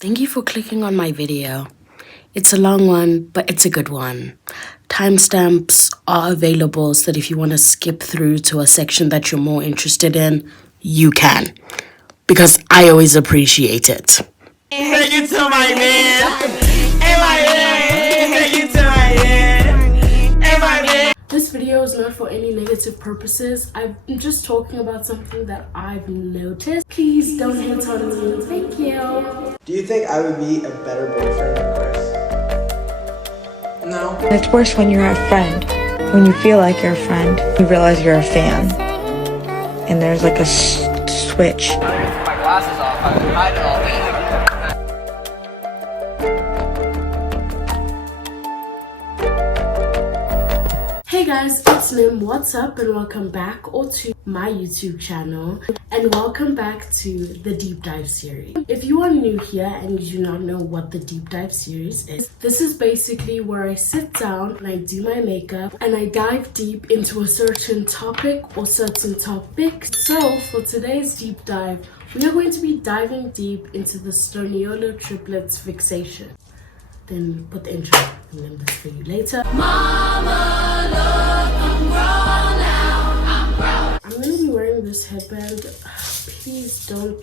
Thank you for clicking on my video. It's a long one, but it's a good one. Timestamps are available so that if you want to skip through to a section that you're more interested in, you can. Because I always appreciate it. Take it to my man. Hey, my man. Take it to my man. Hey, my man. This video is not for any negative purposes. I'm just talking about something that I've noticed. Please don't hate on me. Thank you. Do you think I would be a better boyfriend than Chris? No. It's worse when you're a friend. When you feel like you're a friend, you realize you're a fan. And there's like a switch. I took my glasses off. I was hiding all day. Hey guys, it's Nim. What's up and welcome back to my YouTube channel and welcome back to the deep dive series. If you are new here and you do not know what the deep dive series is, this is basically where I sit down and I do my makeup and I dive deep into a certain topic or certain topics. So for today's deep dive, we are going to be diving deep into the Sturniolo Triplets Fixation. Then put the intro and then this for you later. Mama, look, I'm grown now. I'm grown. I'm gonna be wearing this headband. Please don't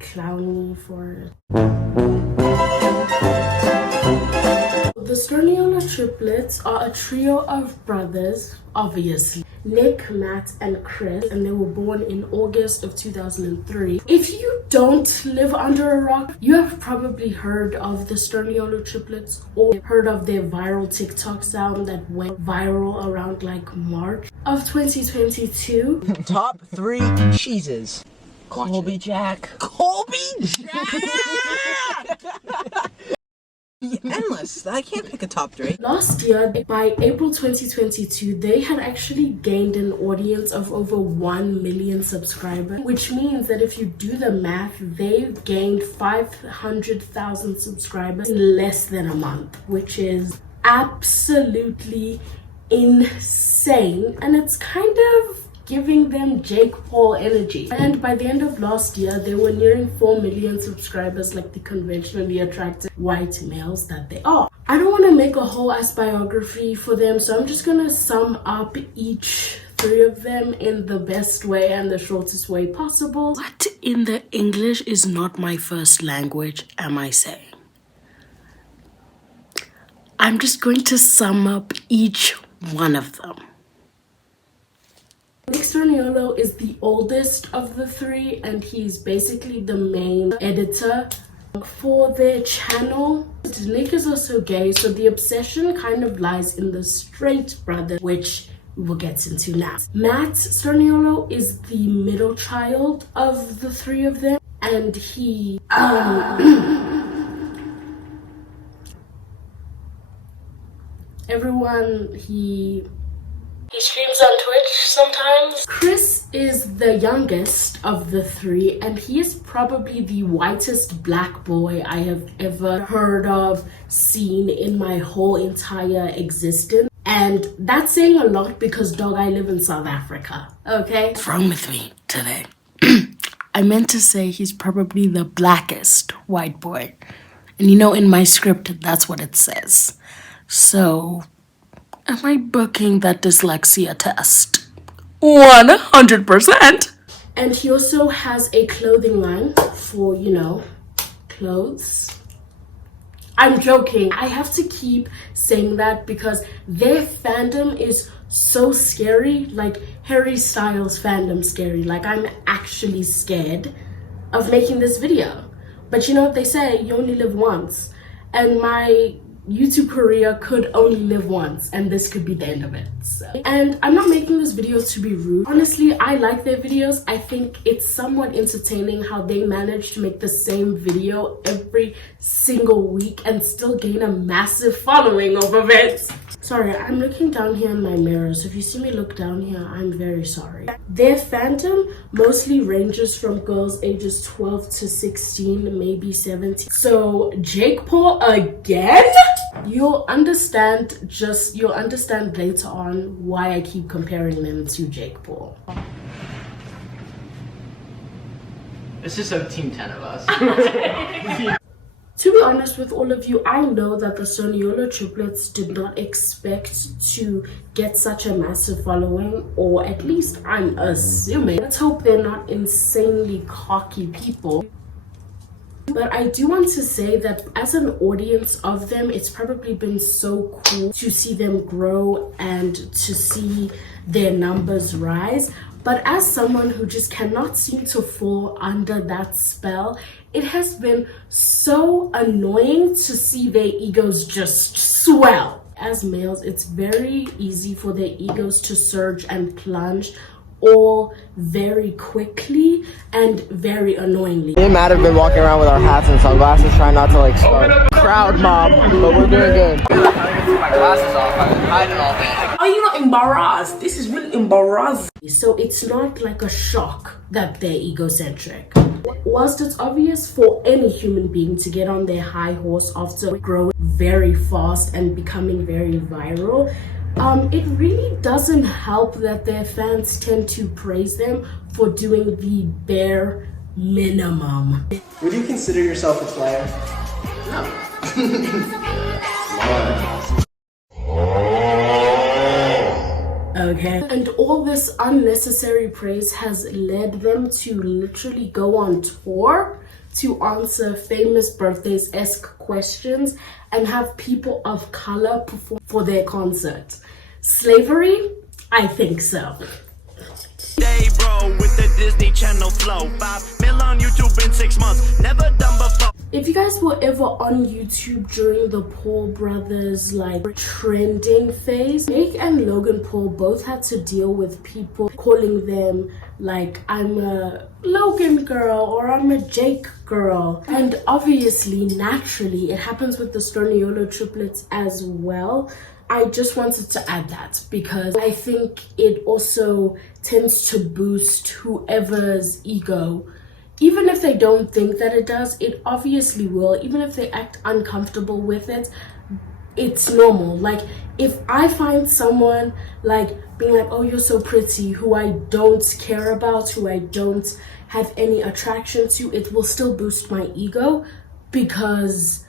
clown me for it. The Sturniolo Triplets are a trio of brothers, obviously. Nick, Matt, and Chris, and they were born in August of 2003. If you don't live under a rock, you have probably heard of the Sturniolo Triplets or heard of their viral TikTok sound that went viral around March of 2022. Top 3 cheeses. Colby Jack. Colby Jack! Endless. I can't pick a top 3. Last year, by April 2022, they had actually gained an audience of over 1 million subscribers, which means that if you do the math, they've gained 500,000 subscribers in less than a month, which is absolutely insane. And it's kind of giving them Jake Paul energy. And by the end of last year, they were nearing 4 million subscribers like the conventionally attractive white males that they are. I don't want to make a whole ass biography for them, so I'm just gonna sum up each 3 of them in the best way and the shortest way possible. What in the English is not my first language am I saying? I'm just going to sum up each one of them. Nick Sturniolo is the oldest of the 3 and he's basically the main editor for their channel. Nick is also gay, so the obsession kind of lies in the straight brother, which we'll get into now. Matt Sturniolo is the middle child of the 3 of them and he he streams on Twitch sometimes. Chris is the youngest of the 3 and he is probably the whitest black boy I have ever heard of, seen in my whole entire existence. And that's saying a lot because, dog, I live in South Africa, okay? What's wrong with me today? I meant to say he's probably the blackest white boy. And in my script, that's what it says. So am I booking that dyslexia test? 100%. And he also has a clothing line for, clothes. I'm joking. I have to keep saying that because their fandom is so scary. Harry Styles fandom scary. I'm actually scared of making this video. But you know what they say, you only live once. And my YouTube career could only live once and this could be the end of it. And I'm not making this video to be rude. Honestly, I like their videos. I think it's somewhat entertaining how they manage to make the same video every single week and still gain a massive following over it. Sorry, I'm looking down here in my mirror, so if you see me look down here, I'm very sorry. Their fandom mostly ranges from girls ages 12 to 16, maybe 17. So Jake Paul again? You'll understand later on why I keep comparing them to Jake Paul. This is so Team 10 of us. To be honest with all of you, I know that the Sturniolo triplets did not expect to get such a massive following, or at least I'm assuming. Let's hope they're not insanely cocky people. But I do want to say that as an audience of them, it's probably been so cool to see them grow and to see their numbers rise. But as someone who just cannot seem to fall under that spell, it has been so annoying to see their egos just swell. As males, it's very easy for their egos to surge and plunge all very quickly and very annoyingly. Me and Matt have been walking around with our hats and sunglasses, trying not to like start crowd mob, but we're doing good. I'm trying to get my glasses off. I've been hiding all day. Are you not embarrassed? This is really embarrassing. So it's not like a shock that they're egocentric. Whilst it's obvious for any human being to get on their high horse after growing very fast and becoming very viral, it really doesn't help that their fans tend to praise them for doing the bare minimum. Would you consider yourself a player? Okay. And all this unnecessary praise has led them to literally go on tour to answer famous birthdays-esque questions and have people of color perform for their concert. Slavery? I think so. Day bro with the Disney Channel flow. 5 mil on YouTube in 6 months. Never done before. If you guys were ever on YouTube during the Paul brothers like trending phase, Jake and Logan Paul both had to deal with people calling them like, I'm a Logan girl or I'm a Jake girl. And obviously, naturally, it happens with the Sturniolo triplets as well. I just wanted to add that because I think it also tends to boost whoever's ego. Even if they don't think that it does, it obviously will. Even if they act uncomfortable with it, it's normal. Like, if I find someone like being like, oh, you're so pretty, who I don't care about, who I don't have any attraction to, it will still boost my ego because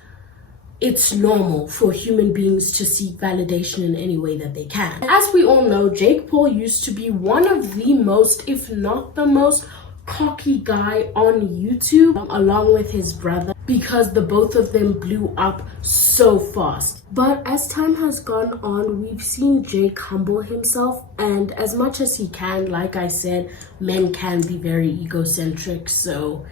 it's normal for human beings to seek validation in any way that they can. As we all know, Jake Paul used to be one of the most, if not the most, cocky guy on YouTube, along with his brother, because the both of them blew up so fast. But as time has gone on, we've seen Jake humble himself, and as much as he can, like I said, men can be very egocentric, so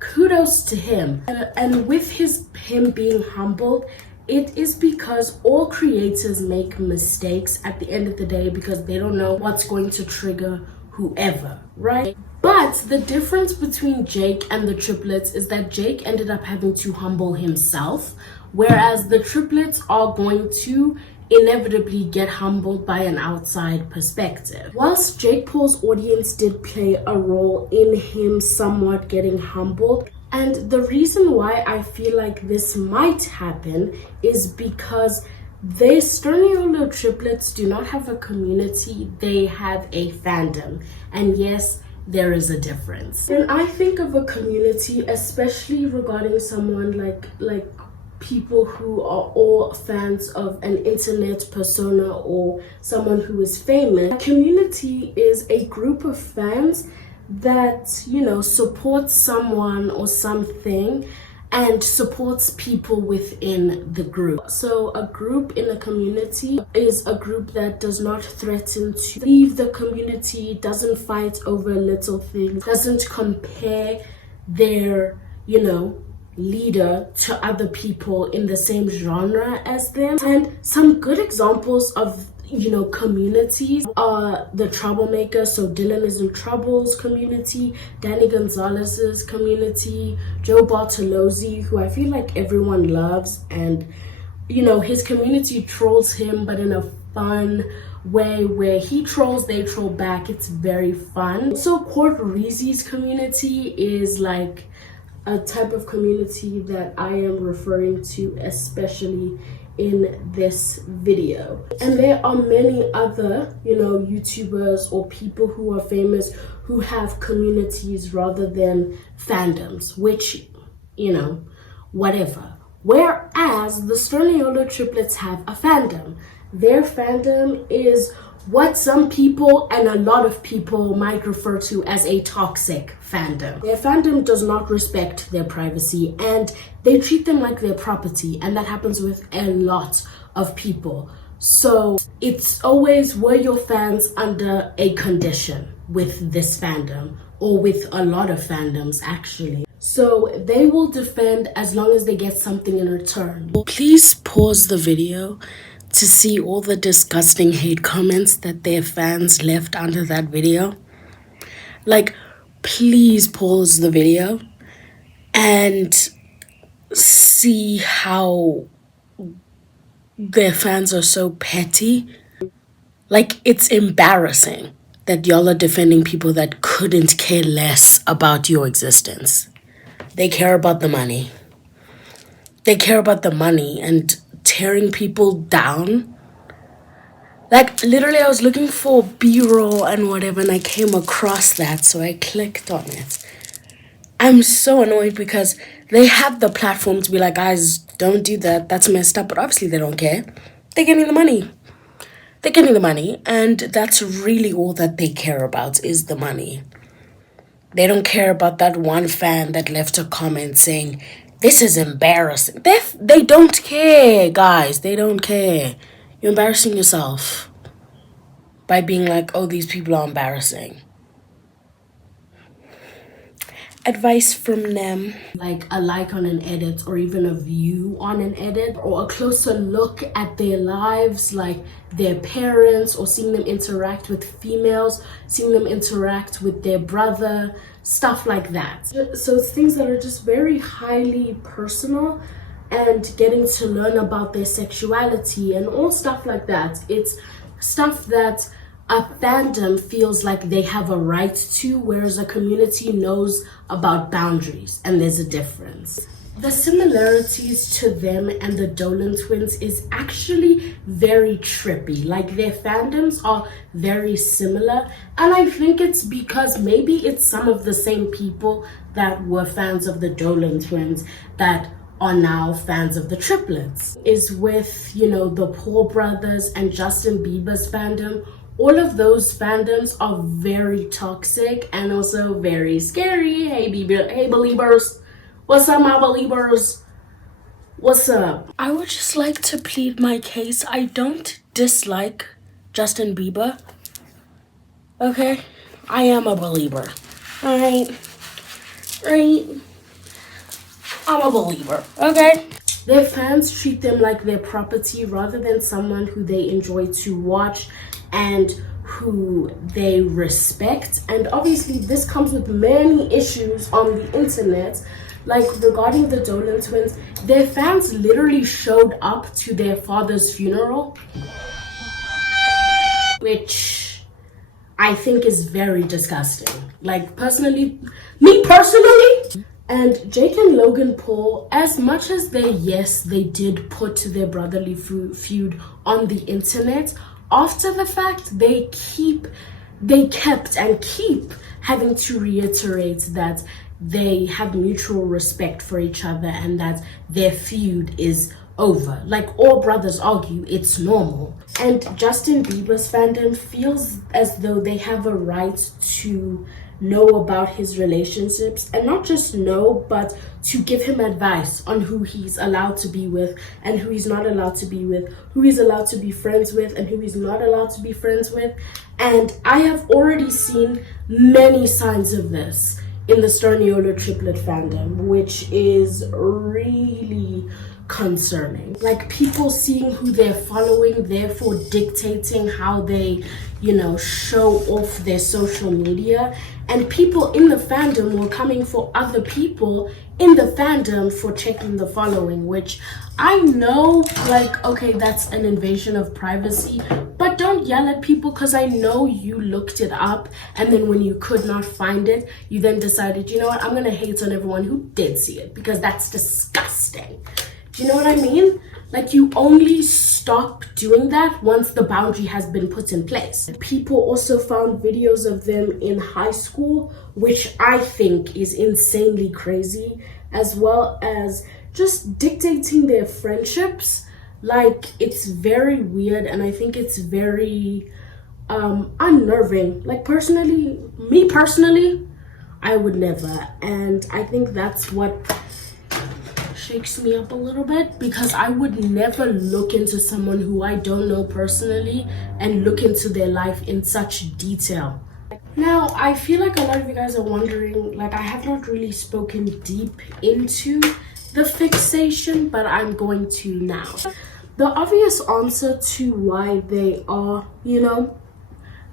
kudos to him. And with him being humbled, it is because all creators make mistakes at the end of the day because they don't know what's going to trigger whoever, right? But the difference between Jake and the triplets is that Jake ended up having to humble himself, whereas the triplets are going to inevitably get humbled by an outside perspective. Whilst Jake Paul's audience did play a role in him somewhat getting humbled, and the reason why I feel like this might happen is because the Sturniolo triplets do not have a community, they have a fandom. And yes, there is a difference. When I think of a community, especially regarding someone like people who are all fans of an internet persona or someone who is famous, a community is a group of fans that, you know, supports someone or something and supports people within the group. So a group in a community is a group that does not threaten to leave the community, doesn't fight over little things, doesn't compare their, you know, leader to other people in the same genre as them. And some good examples of, you know, communities are the Troublemakers. So Dylan is in Trouble's community, Danny Gonzalez's community, Joe Bartolozzi, who I feel like everyone loves, and you know, his community trolls him, but in a fun way where he trolls, they troll back. It's very fun. So Court Reezy's community is like a type of community that I am referring to, especially in this video. And there are many other, you know, YouTubers or people who are famous who have communities rather than fandoms, which, you know, whatever. Whereas the Sturniolo triplets have a fandom. Their fandom is what some people and a lot of people might refer to as a toxic fandom. Their fandom does not respect their privacy and they treat them like their property, and that happens with a lot of people. So it's always, were your fans under a condition with this fandom, or with a lot of fandoms actually. So they will defend as long as they get something in return. Please pause the video to see all the disgusting hate comments that their fans left under that video. Like, please pause the video and see how their fans are so petty. Like, it's embarrassing that y'all are defending people that couldn't care less about your existence. They care about the money. They care about the money, and tearing people down. Like, literally, I was looking for B-roll and whatever, and I came across that, so I clicked on it. I'm so annoyed because they have the platform to be like, guys, don't do that, that's messed up, but obviously they don't care. They're getting the money. They're getting the money, and that's really all that they care about, is the money. They don't care about that one fan that left a comment saying, this is embarrassing. They don't care, guys. They don't care. You're embarrassing yourself by being like, oh, these people are embarrassing. Advice from them. Like a like on an edit, or even a view on an edit, or a closer look at their lives, like their parents, or seeing them interact with females, seeing them interact with their brother, stuff like that. So it's things that are just very highly personal, and getting to learn about their sexuality and all stuff like that. It's stuff that a fandom feels like they have a right to, whereas a community knows about boundaries, and there's a difference. The similarities to them and the Dolan twins is actually very trippy. Like, their fandoms are very similar, and I think it's because maybe it's some of the same people that were fans of the Dolan twins that are now fans of the triplets. Is with, you know, the Paul brothers and Justin Bieber's fandom. All of those fandoms are very toxic and also very scary. Hey believers. What's up, my believers? What's up? I would just like to plead my case. I don't dislike Justin Bieber. Okay? I am a believer. Alright? Right? I'm a believer. Okay? Their fans treat them like their property rather than someone who they enjoy to watch and who they respect. And obviously this comes with many issues on the internet. Like, regarding the Dolan twins, their fans literally showed up to their father's funeral, which I think is very disgusting. Like, me personally. And Jake and Logan Paul, as much as they did put their brotherly feud on the internet, after the fact, they kept and keep having to reiterate that they have mutual respect for each other and that their feud is over. Like, all brothers argue, it's normal. And Justin Bieber's fandom feels as though they have a right to know about his relationships, and not just know, but to give him advice on who he's allowed to be with and who he's not allowed to be with, who he's allowed to be friends with and who he's not allowed to be friends with. And I have already seen many signs of this in the Sturniolo triplet fandom, which is really concerning. Like, people seeing who they're following, therefore dictating how they, you know, show off their social media, and people in the fandom were coming for other people in the fandom for checking the following, which I know, like, okay, that's an invasion of privacy, but don't yell at people, because I know you looked it up, and then when you could not find it, you then decided, you know what, I'm gonna hate on everyone who did see it, because that's disgusting. Do you know what I mean? Like, you only stop doing that once the boundary has been put in place. People also found videos of them in high school, which I think is insanely crazy, as well as just dictating their friendships. Like, it's very weird, and I think it's very unnerving. Like, me personally, I would never. And I think that's what shakes me up a little bit, because I would never look into someone who I don't know personally and look into their life in such detail. Now, I feel like a lot of you guys are wondering, like, I have not really spoken deep into the fixation, but I'm going to now. The obvious answer to why they are, you know,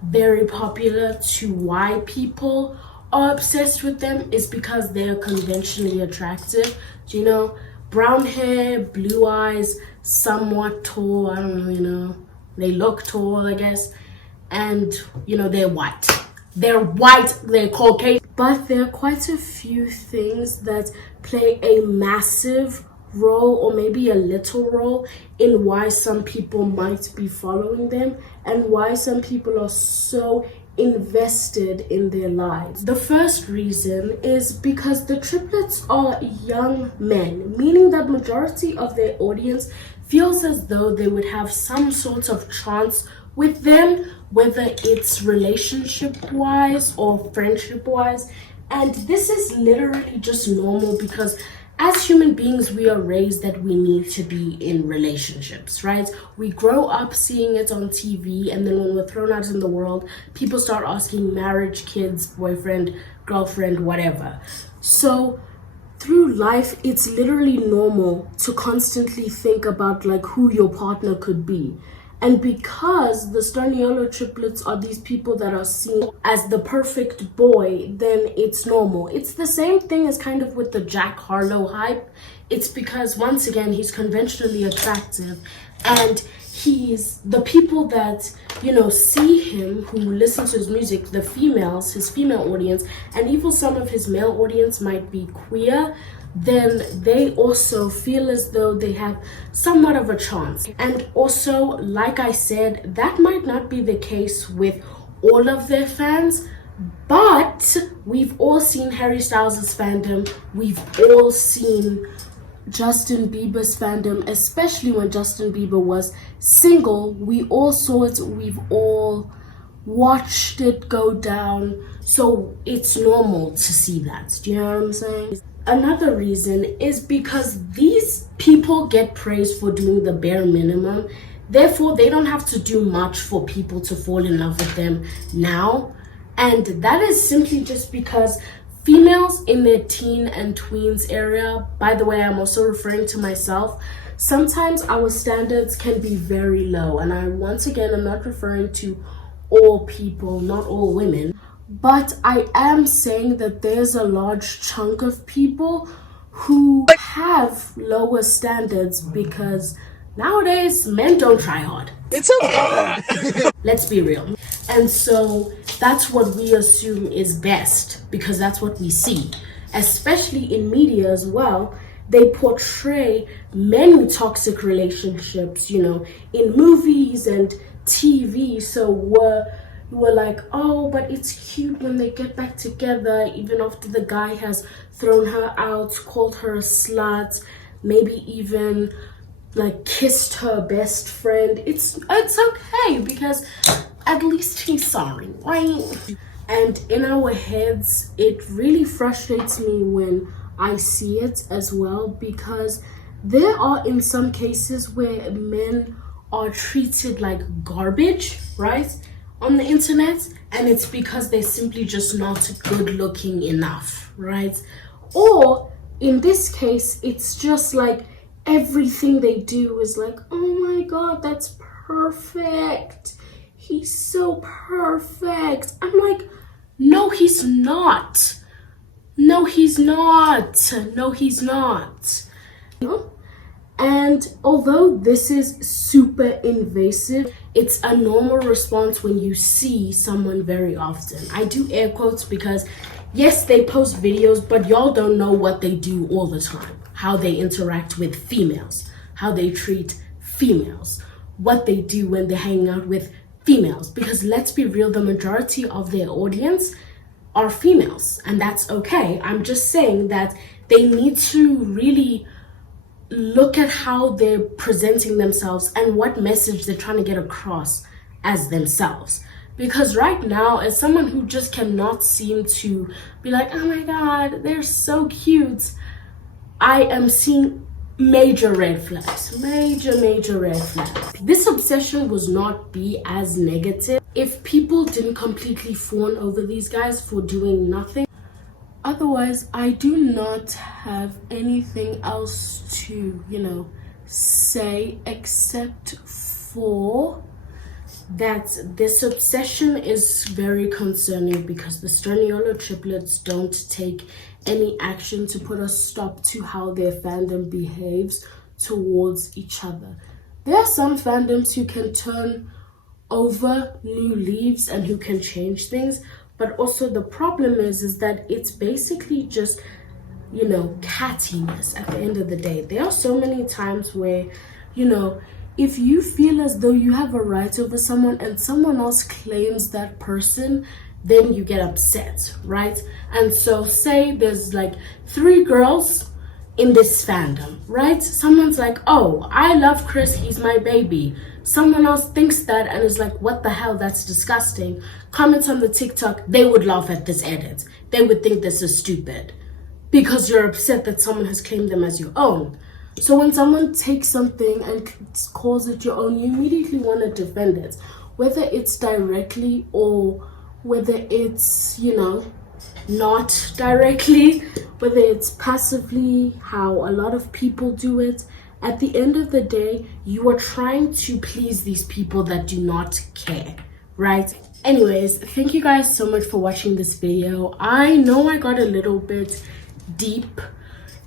very popular, to why people are obsessed with them, is because they're conventionally attractive. You know, brown hair, blue eyes, somewhat tall, I don't know, you know, they look tall, I guess, and, you know, they're white. They're Caucasian. But there are quite a few things that play a massive role, or maybe a little role, in why some people might be following them and why some people are so invested in their lives. The first reason is because the triplets are young men, meaning that majority of their audience feels as though they would have some sort of chance with them, whether it's relationship wise or friendship wise. And this is literally just normal, because as human beings, we are raised that we need to be in relationships, right? We grow up seeing it on TV, and then when we're thrown out in the world, people start asking marriage, kids, boyfriend, girlfriend, whatever. So through life, it's literally normal to constantly think about like who your partner could be. And because the Sturniolo triplets are these people that are seen as the perfect boy, then it's normal. It's the same thing as kind of with the Jack Harlow hype. It's because, once again, he's conventionally attractive, and he's the people that, you know, see him, who listen to his music, the females, his female audience, and even some of his male audience might be queer, then they also feel as though they have somewhat of a chance. And also, like I said, that might not be the case with all of their fans, but we've all seen Harry Styles' fandom, we've all seen Justin Bieber's fandom, especially when Justin Bieber was single. We all saw it, we've all watched it go down, so it's normal to see that. Do you know what I'm saying? Another reason is because these people get praised for doing the bare minimum. Therefore, they don't have to do much for people to fall in love with them now. And that is simply just because females in their teen and tweens area, by the way, I'm also referring to myself, sometimes our standards can be very low. And I'm not referring to all people, not all women. But I am saying that there's a large chunk of people who have lower standards because nowadays men don't try hard. It's okay. Let's be real. And so that's what we assume is best, because that's what we see. Especially in media as well, they portray many toxic relationships, you know, in movies and TV. So we're like, oh, but it's cute when they get back together, even after the guy has thrown her out, called her a slut, maybe even like kissed her best friend. It's okay, because at least he's sorry, right? And in our heads, it really frustrates me when I see it as well, because there are in some cases where men are treated like garbage, right, on the internet, and it's because they're simply just not good looking enough, right? Or in this case, it's just like everything they do is like, oh my god, that's perfect, he's so perfect. I'm like, no, he's not. No, he's not. No, he's not. You know? And although this is super invasive, it's a normal response when you see someone very often. I do air quotes because yes, they post videos, but y'all don't know what they do all the time. How they interact with females, how they treat females, what they do when they're hanging out with females. Because let's be real, the majority of their audience are females, and that's okay. I'm just saying that they need to really look at how they're presenting themselves and what message they're trying to get across as themselves. Because right now, as someone who just cannot seem to be like, oh my god, they're so cute, I am seeing major red flags. Major red flags. This obsession would not be as negative if people didn't completely fawn over these guys for doing nothing. Otherwise, I do not have anything else to, say except for that this obsession is very concerning, because the Sturniolo triplets don't take any action to put a stop to how their fandom behaves towards each other. There are some fandoms who can turn over new leaves and who can change things, but also the problem is that it's basically just, cattiness at the end of the day. There are so many times where, if you feel as though you have a right over someone and someone else claims that person, then you get upset, right? And so say there's like 3 girls in this fandom, right? Someone's like, oh, I love Chris, he's my baby. Someone else thinks that and is like, what the hell, that's disgusting. Comments on the TikTok, they would laugh at this edit. They would think this is stupid because you're upset that someone has claimed them as your own. So when someone takes something and calls it your own, you immediately want to defend it. Whether it's directly or whether it's, not directly, whether it's passively, how a lot of people do it. At the end of the day, you are trying to please these people that do not care, right? Anyways, thank you guys so much for watching this video. I know I got a little bit deep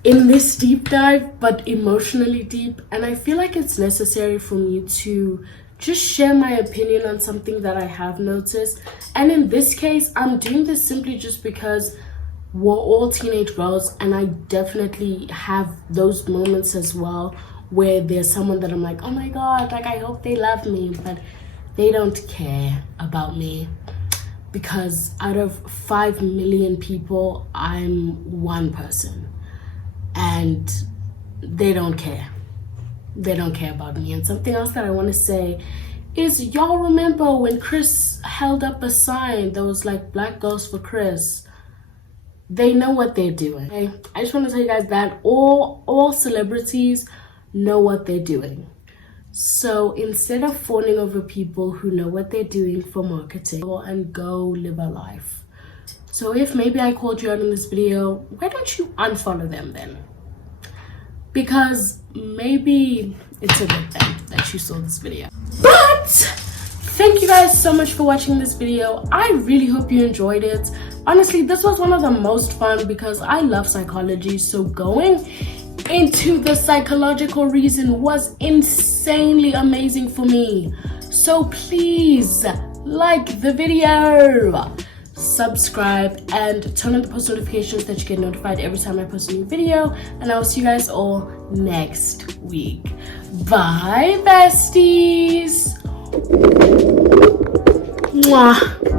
in this deep dive, but emotionally deep, and I feel like it's necessary for me to just share my opinion on something that I have noticed. And in this case, I'm doing this simply just because we're all teenage girls, and I definitely have those moments as well where there's someone that I'm like, oh my god, like I hope they love me, but they don't care about me, because out of 5 million people, I'm one person. And they don't care. They don't care about me. And something else that I want to say is, y'all remember when Chris held up a sign that was like Black Girls for Chris? They know what they're doing. Okay? I just want to tell you guys that all celebrities know what they're doing. So instead of fawning over people who know what they're doing for marketing, go and go live a life. So if maybe I called you out in this video, why don't you unfollow them then? Because maybe it's a good thing that you saw this video. But thank you guys so much for watching this video. I really hope you enjoyed it. Honestly, this was one of the most fun because I love psychology. So going into the psychological reason was insanely amazing for me. So please like the video, subscribe, and turn on the post notifications that you get notified every time I post a new video. And I will see you guys all next week. Bye, besties. Mwah.